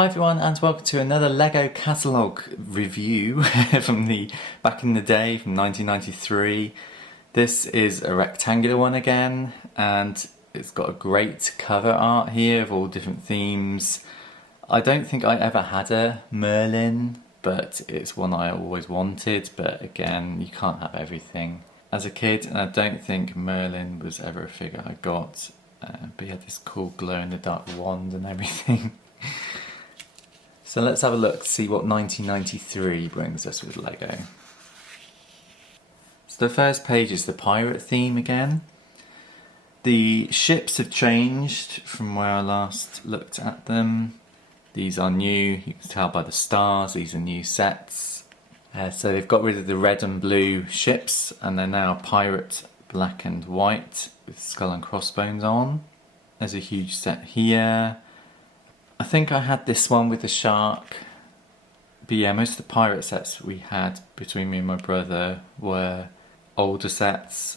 Hi everyone and welcome to another Lego Catalogue review from back in the day from 1993. This is a rectangular one again and it's got a great cover art here of all different themes. I don't think I ever had a Merlin, but it's one I always wanted, but again you can't have everything as a kid, and I don't think Merlin was ever a figure I got, but he had this cool glow in the dark wand and everything. So let's have a look to see what 1993 brings us with Lego. So the first page is the pirate theme again. The ships have changed from where I last looked at them. These are new, you can tell by the stars, these are new sets. So they've got rid of the red and blue ships and they're now pirate black and white with skull and crossbones on. There's a huge set here. I think I had this one with the shark, but yeah, most of the pirate sets we had between me and my brother were older sets.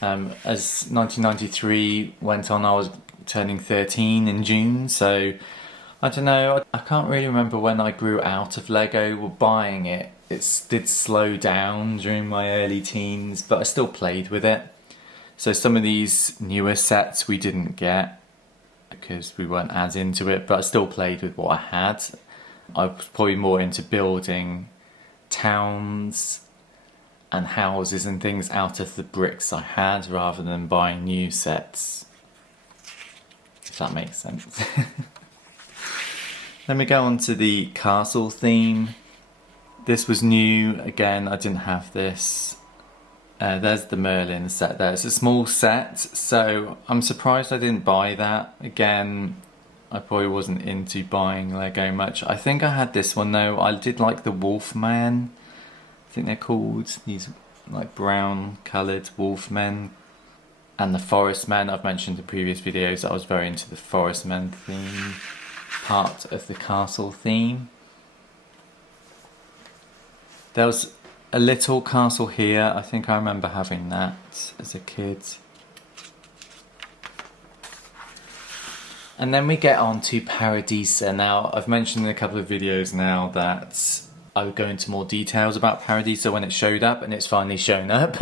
As 1993 went on, I was turning 13 in June, so I don't know, I can't really remember when I grew out of Lego or buying it. It did slow down during my early teens, but I still played with it. So some of these newer sets we didn't get because we weren't as into it, but I still played with what I had. I was probably more into building towns and houses and things out of the bricks I had rather than buying new sets, if that makes sense. Then we go on to the castle theme. This was new, again I didn't have this. There's the Merlin set there. It's a small set, so I'm surprised I didn't buy that. Again, I probably wasn't into buying Lego much. I think I had this one though. I did like the Wolfman. I think they're called. These like brown coloured Wolfmen. And the Forest Men. I've mentioned in previous videos that I was very into the Forest Men theme. Part of the castle theme. There was a little castle here. I think I remember having that as a kid. And then we get on to Paradisa. Now, I've mentioned in a couple of videos now that I would go into more details about Paradisa when it showed up, and it's finally shown up.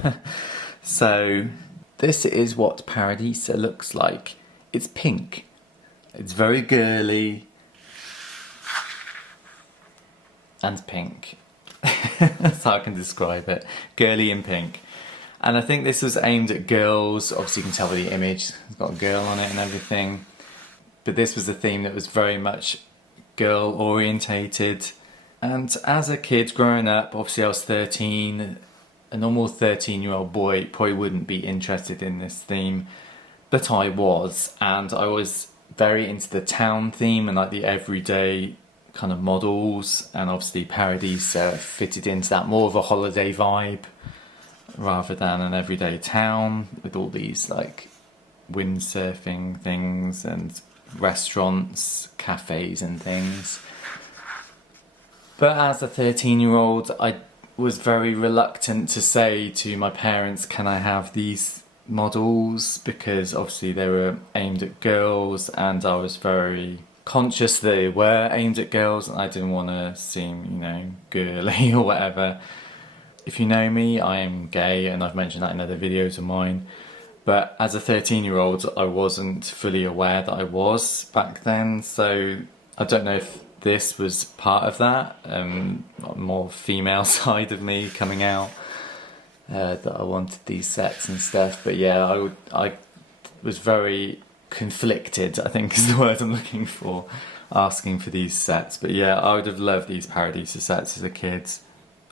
So this is what Paradisa looks like. It's pink. It's very girly and pink. That's how I can describe it. Girly and pink. And I think this was aimed at girls. Obviously you can tell by the image, it's got a girl on it and everything. But this was a theme that was very much girl orientated. And as a kid growing up, obviously I was 13, a normal 13-year-old boy probably wouldn't be interested in this theme. But I was, and I was very into the town theme and like the everyday kind of models, and obviously Paradisa fitted into that, more of a holiday vibe rather than an everyday town with all these like windsurfing things and restaurants, cafes and things. But as a 13-year-old I was very reluctant to say to my parents, can I have these models, because obviously they were aimed at girls and I was very conscious they were aimed at girls and I didn't want to seem, you know, girly or whatever. If you know me, I am gay and I've mentioned that in other videos of mine. But as a 13-year-old, I wasn't fully aware that I was back then. So I don't know if this was part of that, more female side of me coming out, that I wanted these sets and stuff. But yeah, I was very conflicted, I think is the word I'm looking for, asking for these sets. But yeah, I would have loved these Paradisa sets as a kid.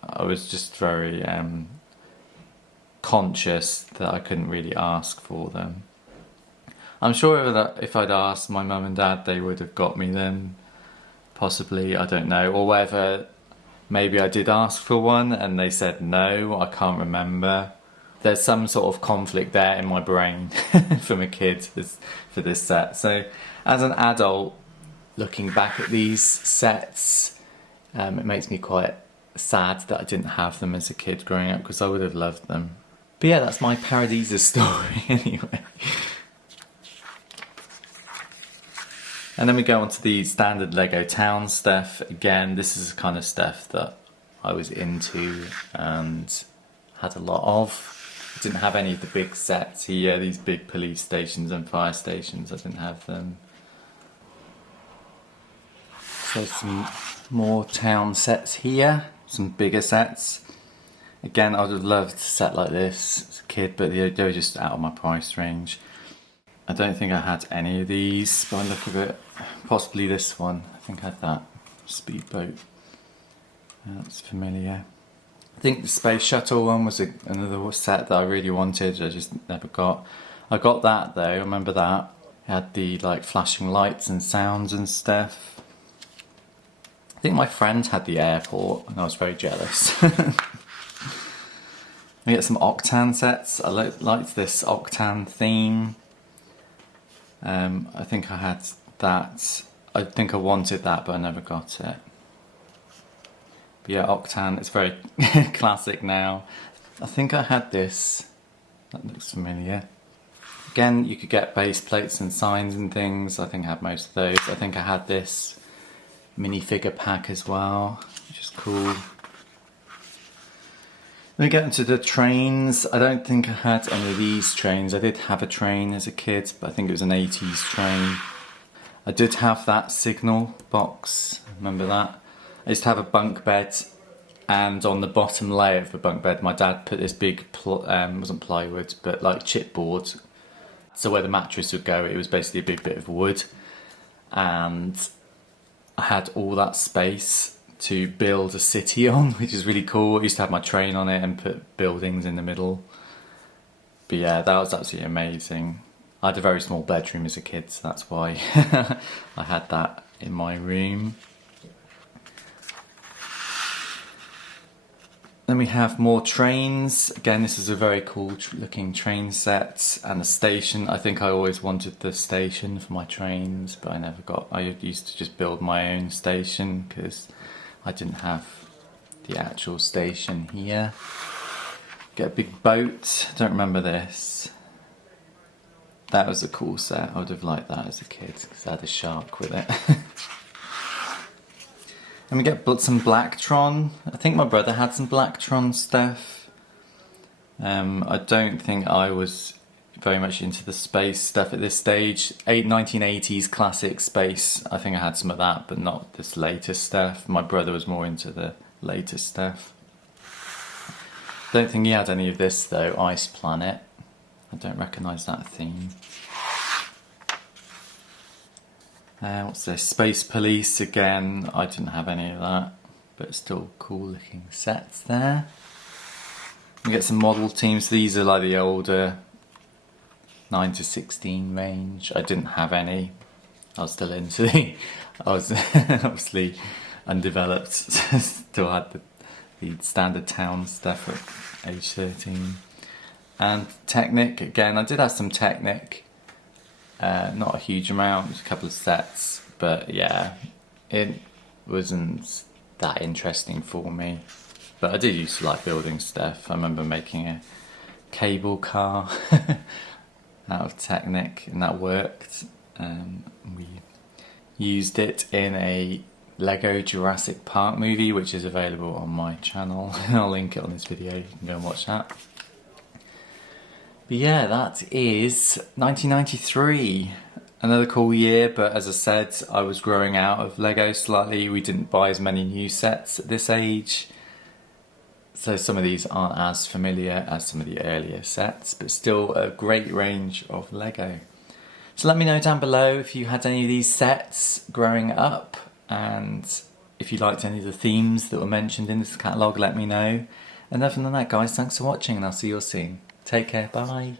I was just very conscious that I couldn't really ask for them. I'm sure that if I'd asked my mum and dad, they would have got me them, possibly, I don't know, or whether maybe I did ask for one and they said no, I can't remember. There's some sort of conflict there in my brain from a kid for this set. So as an adult, looking back at these sets, it makes me quite sad that I didn't have them as a kid growing up, because I would have loved them. But yeah, that's my Paradisa story anyway. And then we go on to the standard Lego town stuff. Again, this is the kind of stuff that I was into and had a lot of. I didn't have any of the big sets here, these big police stations and fire stations, I didn't have them. So some more town sets here, some bigger sets. Again, I would have loved a set like this as a kid, but they were just out of my price range. I don't think I had any of these by the look of it. Possibly this one. I think I had that speedboat. That's familiar. I think the space shuttle one was another set that I really wanted. I just never got. I got that though. I remember that. It had the like flashing lights and sounds and stuff. I think my friend had the airport, and I was very jealous. We get some Octan sets. I liked this Octan theme. I think I had that. I think I wanted that, but I never got it. But yeah, Octan, it's very classic now. I think I had this. That looks familiar. Again, you could get base plates and signs and things. I think I had most of those. I think I had this minifigure pack as well, which is cool. Then we get into the trains. I don't think I had any of these trains. I did have a train as a kid, but I think it was an 80s train. I did have that signal box, remember that? I used to have a bunk bed, and on the bottom layer of the bunk bed my dad put this big, wasn't plywood, but like chipboard. So where the mattress would go, it was basically a big bit of wood. And I had all that space to build a city on, which is really cool. I used to have my train on it and put buildings in the middle. But yeah, that was absolutely amazing. I had a very small bedroom as a kid, so that's why I had that in my room. Then we have more trains. Again, this is a very cool looking train set, and a station. I think I always wanted the station for my trains, but I never got. I used to just build my own station because I didn't have the actual station here. Get a big boat. Don't remember this. That was a cool set. I would have liked that as a kid because I had a shark with it. And we get some Blacktron. I think my brother had some Blacktron stuff. I don't think I was very much into the space stuff at this stage. 1980s classic space. I think I had some of that, but not this latest stuff. My brother was more into the latest stuff. Don't think he had any of this though. Ice Planet. I don't recognise that theme. What's this? Space Police again. I didn't have any of that, but still cool looking sets there. We get some model teams. These are like the older 9 to 16 range. I didn't have any. I was still into the. I was obviously undeveloped. Still had the standard town stuff at age 13. And Technic again. I did have some Technic. Not a huge amount, just a couple of sets, but yeah, it wasn't that interesting for me. But I did used to like building stuff. I remember making a cable car out of Technic, and that worked. We used it in a Lego Jurassic Park movie, which is available on my channel. I'll link it on this video, you can go and watch that. But yeah, that is 1993. Another cool year, but as I said, I was growing out of Lego slightly. We didn't buy as many new sets at this age. So some of these aren't as familiar as some of the earlier sets, but still a great range of Lego. So let me know down below if you had any of these sets growing up, and if you liked any of the themes that were mentioned in this catalogue, let me know. And other than that guys, thanks for watching, and I'll see you all soon. Take care, bye.